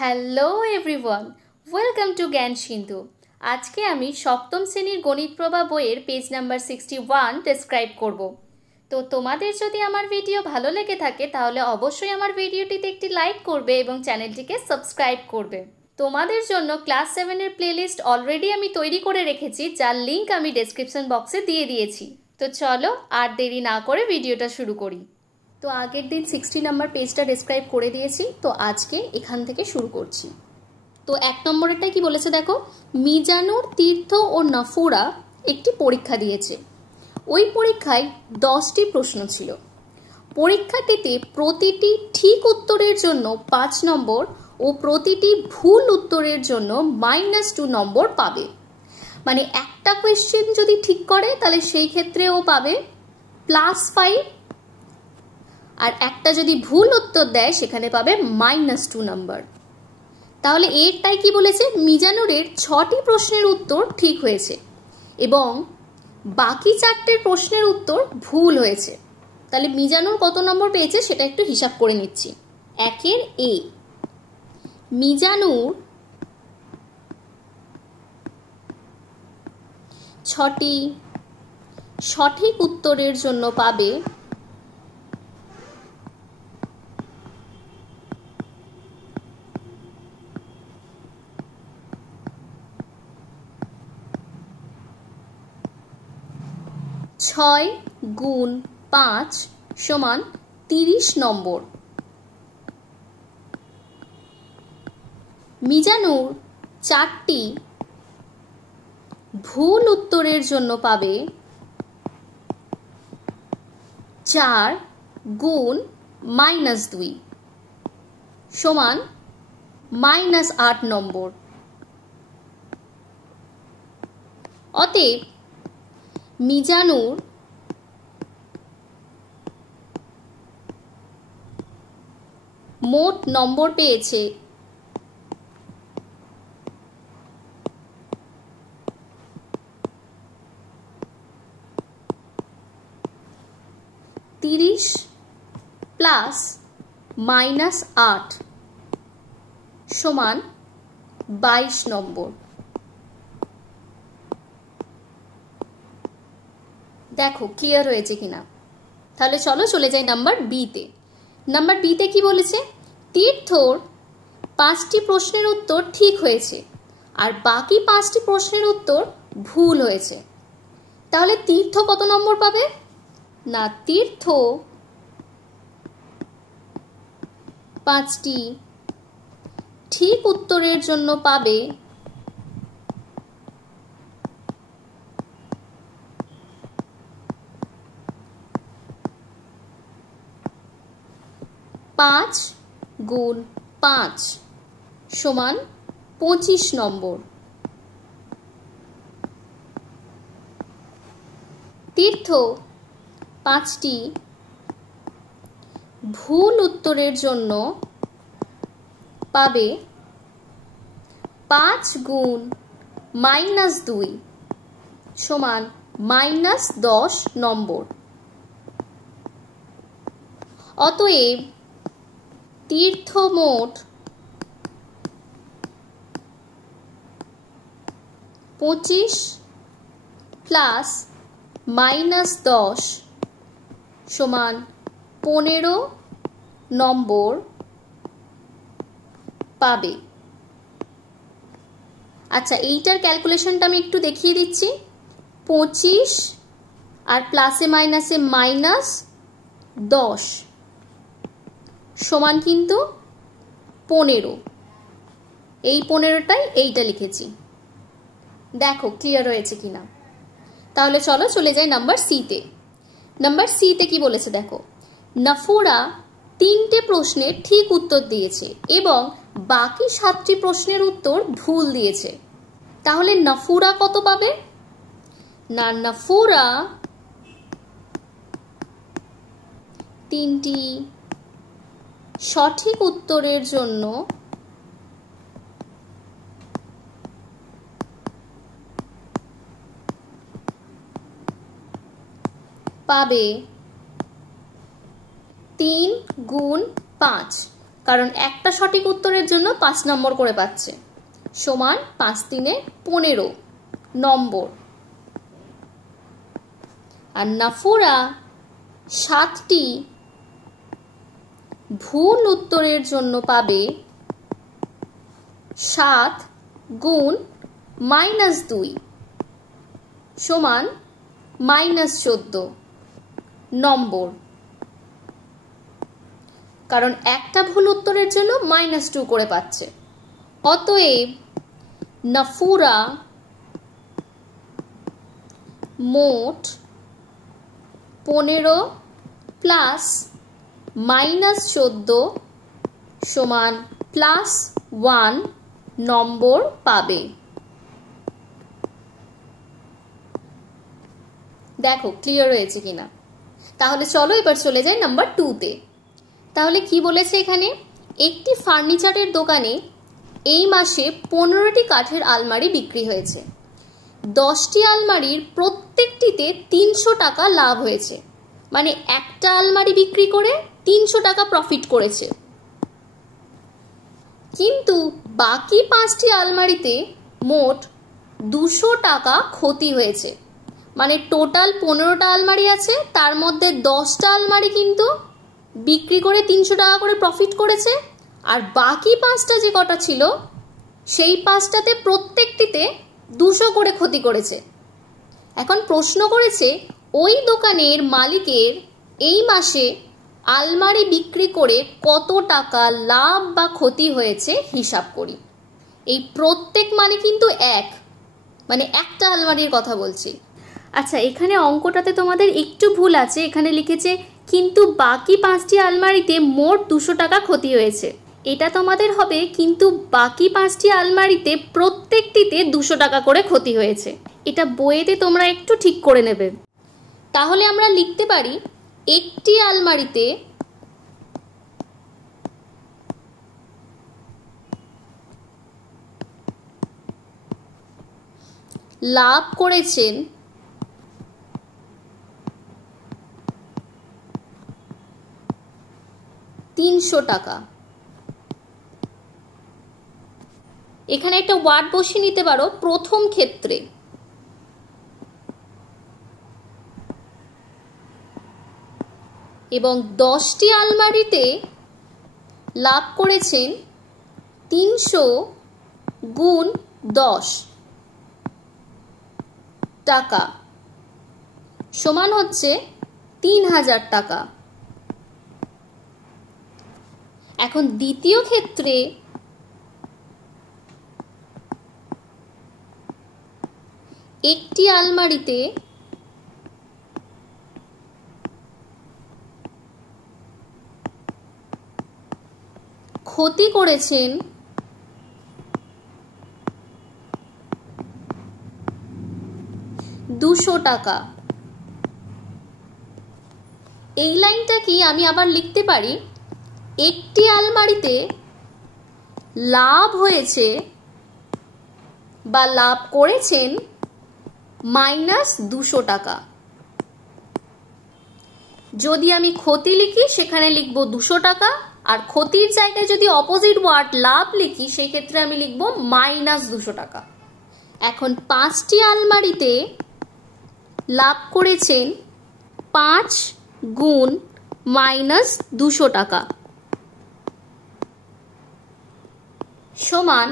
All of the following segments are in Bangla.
হ্যালো এভরিওয়ান, ওয়েলকাম টু জ্ঞান সিন্ধু। আজকে আমি সপ্তম শ্রেণীর গণিত প্রভা বইয়ের পেজ নাম্বার 61 ডেসক্রাইব করব। তো তোমাদের যদি আমার ভিডিও ভালো লেগে থাকে তাহলে অবশ্যই আমার ভিডিওটিতে একটি লাইক করবে এবং চ্যানেলটিকে সাবস্ক্রাইব করবে। তোমাদের জন্য ক্লাস 7-এর প্লেলিস্ট অলরেডি আমি তৈরি করে রেখেছি, যার লিঙ্ক আমি ডেসক্রিপশন বক্সে দিয়ে দিয়েছি। তো চলো আর দেরি না করে ভিডিওটা শুরু করি। তো আগের দিন 60 নাম্বার পেজটা ডেসক্রাইব করে দিয়েছি, তো আজকে এখান থেকে শুরু করছি। তো 1 নম্বরেরটাই কি বলেছে দেখো, মিজানুর, তীর্থ ও নাফুরা একটি পরীক্ষা দিয়েছে। ওই পরীক্ষায় 10টি প্রশ্ন ছিল। পরীক্ষাটিতে প্রতিটি ঠিক উত্তরের জন্য 5 নম্বর ও প্রতিটি ভুল উত্তরের জন্য -2 নম্বর পাবে। মানে একটা কোয়েশ্চেন যদি ঠিক করে তাহলে সেই ক্ষেত্রে ও পাবে +5, আর একটা যদি ভুল উত্তর দেয় সেখানে পাবে -2 নাম্বার। তাহলে এরটাই কি বলেছে, মিজানুরের 6টি প্রশ্নের উত্তর ঠিক হয়েছে এবং বাকি 4টে প্রশ্নের উত্তর ভুল হয়েছে। তাহলে মিজানুর কত নম্বর পেয়েছে সেটা একটু হিসাব করে নিচ্ছি। 1-এর এ, মিজানুর 6টি সঠিক উত্তরের জন্য পাবে 6 গুণ 5 সমান 30 নম্বর। মিজানুর 4টি ভুল উত্তরের জন্য পাবে 4 গুণ -2 সমান -8 নম্বর। অতএব মিজানুর মোট নম্বর পেয়েছে 30 প্লাস -8 সমান 22 নম্বর। দেখো ক্লিয়ার হয়েছে কিনা। তাহলে চলো চলে যাই নাম্বার বিতে। নাম্বার বিতে কি বলেছে, তীর্থর 5টি প্রশ্নের উত্তর ঠিক হয়েছে আর বাকি 5টি প্রশ্নের উত্তর ভুল হয়েছে। তাহলে তীর্থ কত নম্বর পাবে না, তীর্থ 5টি ঠিক উত্তরের জন্য পাবে 5 গুণ 5 সমান 25 নম্বর। তীর্থ 5টি ভুল উত্তরের জন্য পাবে 5 গুণ -2 সমান -10 নম্বর। অতএব তীর্থ মোট 25 প্লাস -10 সমান 15 নম্বর পাবে। আচ্ছা, এইটার ক্যালকুলেশনটা আমি একটু দেখিয়ে দিচ্ছি। 25 আর প্লাসে মাইনাসে -10 সমান কিন্তু 15। এই 15টাই এইটা লিখেছি। দেখো ক্লিয়ার হয়েছে কিনা। তাহলে চলো চলে যাই নাম্বার সিতে। নাম্বার সিতে কি বলেছে দেখো, নাফুরা 3টে প্রশ্নের ঠিক উত্তর দিয়েছে এবং বাকি 7টি প্রশ্নের উত্তর ভুল দিয়েছে। তাহলে নাফুরা কত পাবে না, নাফুরা 3টি সঠিক উত্তরের জন্য পাবে 3 গুণ 5 কারণ একটা সঠিক উত্তরের জন্য 5 নম্বর করে পাচ্ছে, সমান 5 3 15 নম্বর। আর নাফুরা 7টি ভুল উত্তরের জন্য পাবে 7 গুণ -2 সমান -14 নম্বর। কারণ একটা ভুল উত্তরের জন্য -2 করে পাচ্ছে। অতএব নাফুরা মোট 15 প্লাস -14 সমান +1 নম্বর পাবে। দেখো ক্লিয়ার হয়েছে কিনা। তাহলে চলো এবার চলে যাই নাম্বার 2-তে। তাহলে কি বলেছে এখানে, একটি ফার্নিচারের দোকানে এই মাসে 15টি কাঠের আলমারি বিক্রি হয়েছে। 10টি আলমারির প্রত্যেকটিতে 300 টাকা লাভ হয়েছে, মানে একটা আলমারি বিক্রি করে 300 টাকা প্রফিট করেছে। কিন্তু বাকি 5টি আলমারিতে মোট 200 টাকা ক্ষতি হয়েছে, মানে টোটাল 15টা আলমারি আছে, তার মধ্যে 10টা আলমারি কিন্তু বিক্রি করে 300 টাকা করে প্রফিট করেছে, আর বাকি 5টা যে কটা ছিল সেই 5টাতে প্রত্যেকটিতে 200 করে ক্ষতি করেছে। এখন প্রশ্ন করেছে ওই দোকানের মালিকের এই মাসে আলমারি বিক্রি করে কত টাকা লাভ বা ক্ষতি হয়েছে হিসাব করি। এই প্রত্যেক মানে কিন্তু এক, মানে একটা আলমারির কথা বলছি। আচ্ছা, এখানে অঙ্কটাতে তোমাদের একটু ভুল আছে, এখানে লিখেছে কিন্তু বাকি 5টি আলমারিতে মোট 200 টাকা ক্ষতি হয়েছে। এটা তোমাদের হবে কিন্তু বাকি 5টি আলমারিতে প্রত্যেকটিতে 200 টাকা করে ক্ষতি হয়েছে। এটা বইয়েতে তোমরা একটু ঠিক করে নেবে। তাহলে আমরা লিখতে পারি একটি আলমারিতে লাভ করেছেন 300 টাকা। এখানে একটা ওয়ার্ড বসিয়ে নিতে পারো প্রথম ক্ষেত্রে। এবং 10টি আলমারিতে লাভ করেছেন 300 গুণ 10 টাকা সমান হচ্ছে 3000 টাকা। এখন দ্বিতীয় ক্ষেত্রে একটি আলমারিতে ক্ষতি করেছেন 200 টাকা। এই লাইনটা কি আমি আবার লিখতে পারি একটি আলমারিতে লাভ হয়েছে বা লাভ করেছেন -200 টাকা। যদি আমি ক্ষতি লিখি সেখানে লিখব 200 টাকা, আর ক্ষতির জায়গায় যদি অপোজিট ওয়ার্ড লাভ লিখি সেই ক্ষেত্রে আমি লিখব -200 টাকা। এখন 5টি আলমারিতে লাভ করেছেন 5 গুণ -200 টাকা সমান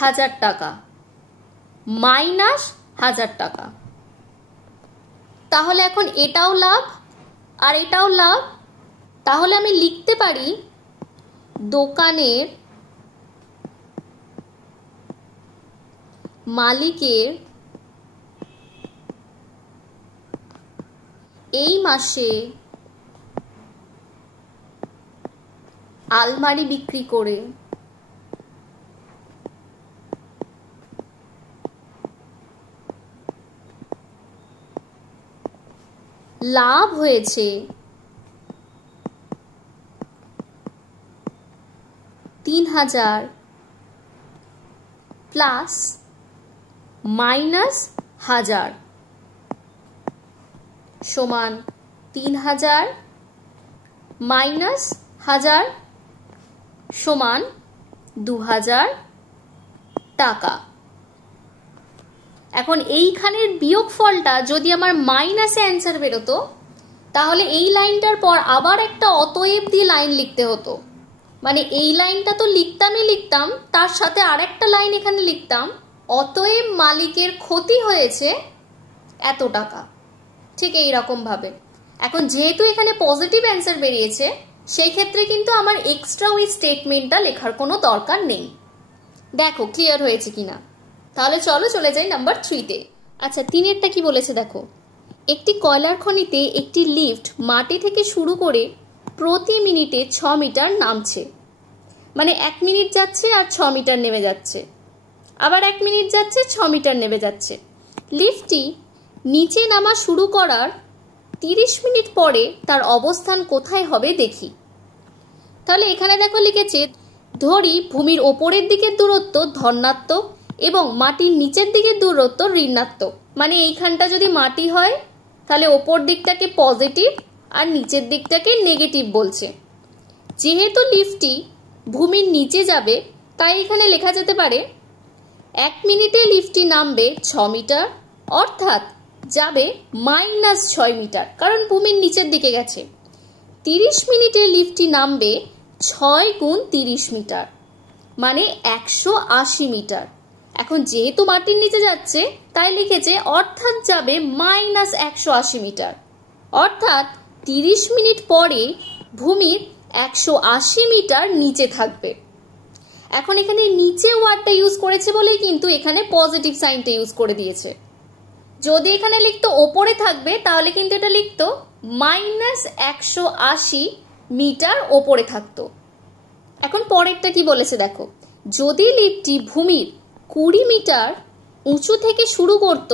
1000 টাকা -1000 টাকা। তাহলে এখন এটাও লাভ আর এটাও লাভ। তাহলে আমি লিখতে পারি দোকানের মালিকের এই মাসে আলমারি বিক্রি করে লাভ হয়েছে 3000 প্লাস -1000 সমান 3000 -1000 সমান 2000 টাকা। এখন এইখানের বিয়োগফলটা যদি আমার মাইনাসে অ্যান্সার বেরোতো তাহলে এই লাইনটার পর আবার একটা অতএব দিয়ে লাইন লিখতে হতো। মানে এই লাইনটা তো লিখতাম, তার সাথে আরেকটা লাইন এখানে লিখতাম, অতএব মালিকের ক্ষতি হয়েছে এত টাকা। ঠিক এইরকম ভাবে। এখন যেহেতু এখানে পজিটিভ অ্যান্সার বেরিয়েছে সেই ক্ষেত্রে কিন্তু আমার এক্সট্রা ওই স্টেটমেন্টটা লেখার কোনো দরকার নেই। দেখো ক্লিয়ার হয়েছে কিনা। তাহলে চলো চলে যাই নাম্বার 3-তে। আচ্ছা 3-এরটা কি বলেছে দেখো, একটি কয়লার খনিতে একটি লিফট মাটি থেকে শুরু করে প্রতি মিনিটে 6 মিটার নামছে। মানে 1 মিনিট যাচ্ছে আর 6 মিটার নেমে যাচ্ছে, আবার 1 মিনিট যাচ্ছে 6 মিটার নেমে যাচ্ছে। লিফটটি নিচে নামা শুরু করার 30 মিনিট পরে তার অবস্থান কোথায় হবে দেখি। তাহলে এখানে দেখো লিখেছে, ধরি ভূমির ওপরের দিকের দূরত্ব ধনাত্মক এবং মাটির নিচের দিকের দূরত্ব ঋণাত্মক। মানে এইখানটা যদি মাটি হয় তাহলে ওপর দিকটাকে পজিটিভ আর নিচের দিকটাকে নেগেটিভ বলছে। যেহেতু লিফটটি ভূমির নিচে যাবে তাই এখানে লেখা যেতে পারে 1 মিনিটে লিফটটি নামবে 6 মিটার, অর্থাৎ যাবে -6 মিটার, কারণ ভূমির নিচের দিকে গেছে। 30 মিনিটে লিফটটি নামবে 6 গুণ 30 মিটার, মানে 180 মিটার। এখন যেহেতু মাটির নিচে যাচ্ছে তাই লিখেছে অর্থাৎ যাবে -180 মিটার, অর্থাৎ 30 মিনিট পরে ভূমির 180 মিটার নিচে থাকবে। এখন এখানে নিচে ওয়ার্ডটা ইউজ করেছে বলেই কিন্তু এখানে পজিটিভ সাইনটা ইউজ করে দিয়েছে। যদি এখানে লিখতো ওপরে থাকবে তাহলে কিন্তু এটা লিখতো -180 মিটার ওপরে থাকতো। এখন পরেরটা কি বলেছে দেখো, যদি লিফটটি ভূমির 20 মিটার উঁচু থেকে শুরু করত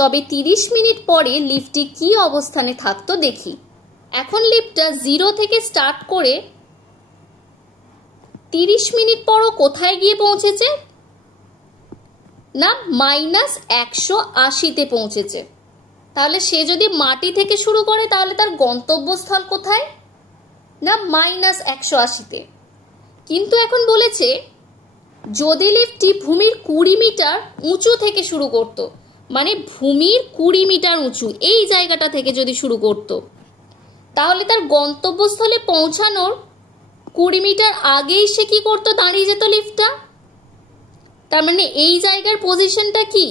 তবে 30 মিনিট পরে লিফটটি কি অবস্থানে থাকতো দেখি। এখন লিফটটা 0 থেকে স্টার্ট করে 30 মিনিট পরও কোথায় গিয়ে পৌঁছেছে না -180-তে পৌঁছেছে। তাহলে সে যদি মাটি থেকে শুরু করে তাহলে তার গন্তব্যস্থল কোথায় না -180-তে। কিন্তু এখন বলেছে যদি লিফটটি ভূমির 20 মিটার উঁচু থেকে শুরু করত, মানে ভূমির 20 মিটার উঁচু এই জায়গাটা থেকে যদি শুরু করত তাহলে তার গন্তব্যস্থলে পৌঁছানোর 20 মিটার আগেই সে কি করতো, দাঁড়িয়ে যেত লিফটটা। তার মানে এই জায়গার পজিশনটা কি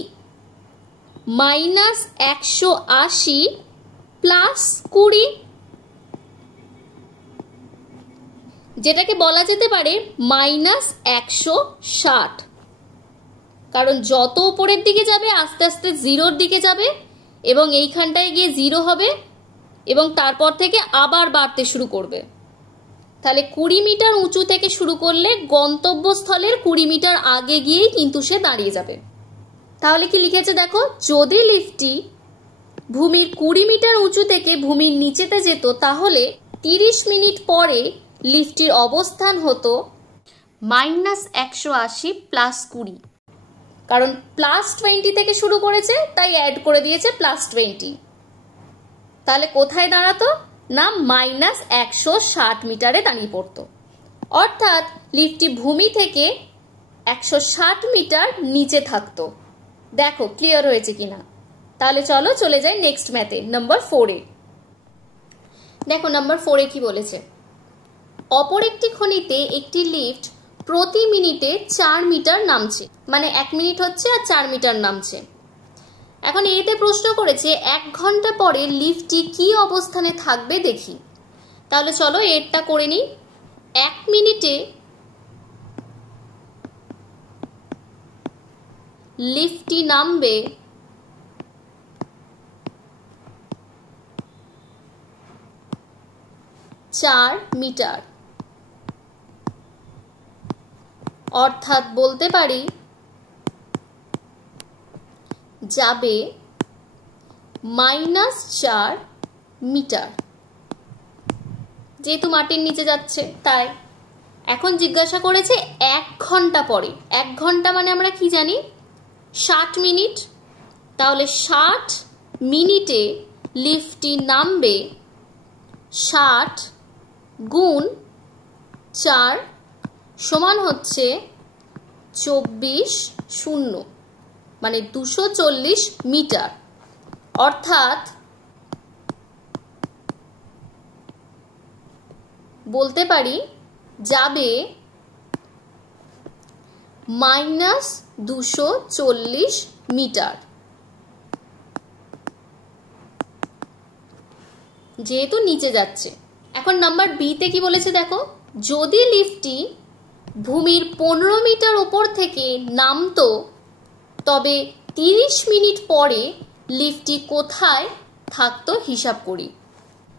-180 + 20, যেটাকে বলা যেতে পারে -160। কারণ যত উপরের দিকে যাবে আস্তে আস্তে 0-র দিকে যাবে এবং এইখানটায় গিয়ে 0 হবে এবং তারপর থেকে আবার বাড়তে শুরু করবে। তাহলে 20 মিটার উঁচু থেকে শুরু করলে গন্তব্যস্থলের 20 মিটার আগে গিয়েই কিন্তু সে দাঁড়িয়ে যাবে। তাহলে কি লিখেছে দেখো, যদি লিফটটি ভূমির 20 মিটার উঁচু থেকে ভূমির নিচেতে যেত তাহলে 30 মিনিট পরে লিফটটির অবস্থান হতো -180 + 20, কারণ +20 থেকে শুরু করেছে তাই অ্যাড করে দিয়েছে +20। তাহলে কোথায় দাঁড়াতো না -160 মিটারে দাঁড়িয়ে পড়তো, অর্থাৎ লিফটটি ভূমি থেকে 160 মিটার নিচে থাকতো। দেখো ক্লিয়ার হয়েছে কিনা। তাহলে চলো চলে যাই নেক্সট ম্যাথে, নাম্বার 4-এ। দেখো নাম্বার 4-এ কি বলেছে, অপর একটি খনিতে একটি লিফট প্রতি মিনিটে 4 মিটার নামছে, মানে 1 মিনিট হচ্ছে আর 4 মিটার নামছে। এখন এতে প্রশ্ন করেছে 1 ঘন্টা পরে লিফটটি কি অবস্থানে থাকবে দেখি। তাহলে চলো এরটা করে নিই। 1 মিনিটে লিফটটি নামবে 4 মিটার, অর্থাৎ বলতে পারি যাবে -4 মিটার, যেহেতু মাটির নিচে যাচ্ছে তাই। এখন জিজ্ঞাসা করেছে 1 ঘন্টা পরে। 1 ঘন্টা মানে আমরা কি জানি 60 মিনিট। তাহলে 60 মিনিটে লিফটটি নামবে 60 গুণ 4, সমান হচ্ছে 24 মানে 240 মিটার। অর্থাৎ বলতে পারি যাবে -240 মিটার। যেহেতু নিচে যাচ্ছে। এখন নাম্বার বি তে কি বলেছে দেখো, যদি লিফটটি ভূমির 15 মিটার উপর থেকে নামতো তবে 30 মিনিট পরে লিফটটি কোথায় থাকতো হিসাব করি।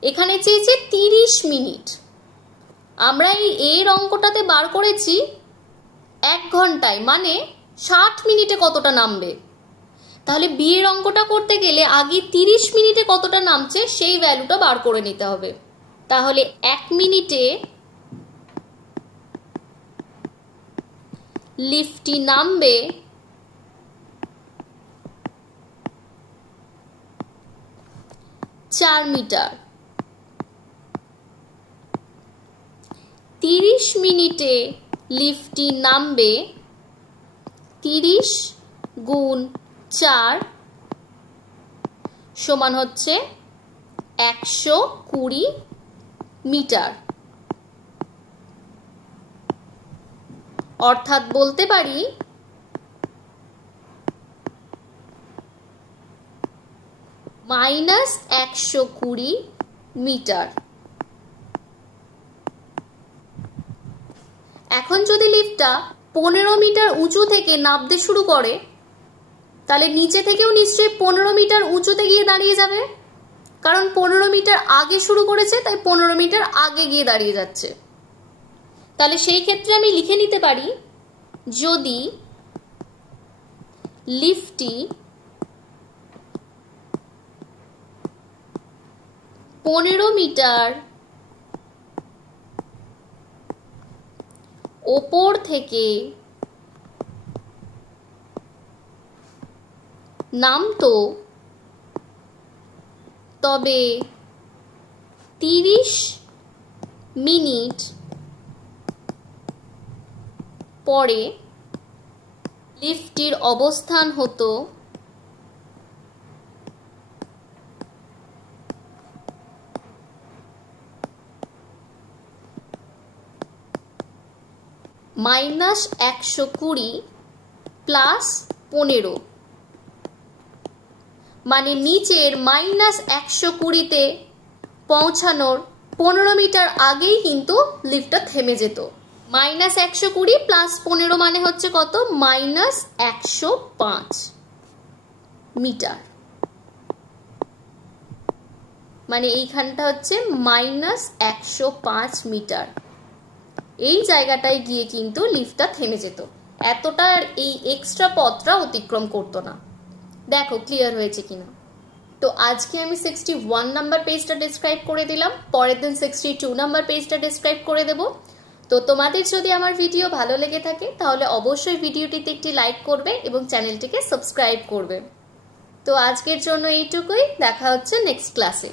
এখানে চেয়েছে 30 মিনিট। আমরা এই এর অঙ্কটাতে বার করেছি 1 ঘন্টায়, মানে 60 মিনিটে কতটা নামবে। তাহলে বি এর অঙ্কটা করতে গেলে আগে 30 মিনিটে কতটা নামছে সেই ভ্যালুটা বার করে নিতে হবে। তাহলে 1 মিনিটে লিফটটি নামবে 4 মিটার। 30 মিনিটে লিফটটি নামবে 30 গুণ 4 সমান হচ্ছে 120 মিটার। অর্থাৎ বলতে পারি -120 মিটার। এখন যদি লিফটটা 15 মিটার উঁচু থেকে নামতে শুরু করে তাহলে নিচে থেকেও নিশ্চয়ই 15 মিটার উঁচুতে গিয়ে দাঁড়িয়ে যাবে, কারণ 15 মিটার আগে শুরু করেছে, তাই 15 মিটার আগে গিয়ে দাঁড়িয়ে যাচ্ছে। তাহলে সেই ক্ষেত্রে আমি লিখে নিতে পারি, যদি লিফটটি 15 মিটার ওপর থেকে নামতো তবে 30 মিনিট পরে লিফটটির অবস্থান হতো -120 প্লাস 15, মানে নিচের -120তে পৌঁছানোর 15 মিটার আগেই কিন্তু লিফটটা থেমে যেত। -120 প্লাস 15 মানে হচ্ছে কত, -105 মিটার। মানে এইখানটা হচ্ছে -105 মিটার। এই জায়গাটায় গিয়ে কিন্তু লিফটটা থেমে যেত, এতটা এই এক্সট্রা পথটা অতিক্রম করতো না। দেখো ক্লিয়ার হয়েছে কিনা। তো আজকে আমি 61 নাম্বার পেজটা ডেসক্রাইব করে দিলাম, পরের দিন 62 নাম্বার পেজটা ডেসক্রাইব করে দেব। তো তোমাদের যদি আমার ভিডিও ভালো লেগে থাকে তাহলে অবশ্যই ভিডিওটিতে একটি লাইক করবে এবং চ্যানেলটিকে সাবস্ক্রাইব করবে। তো আজকের জন্য এইটুকুই, দেখা হচ্ছে নেক্সট ক্লাসে।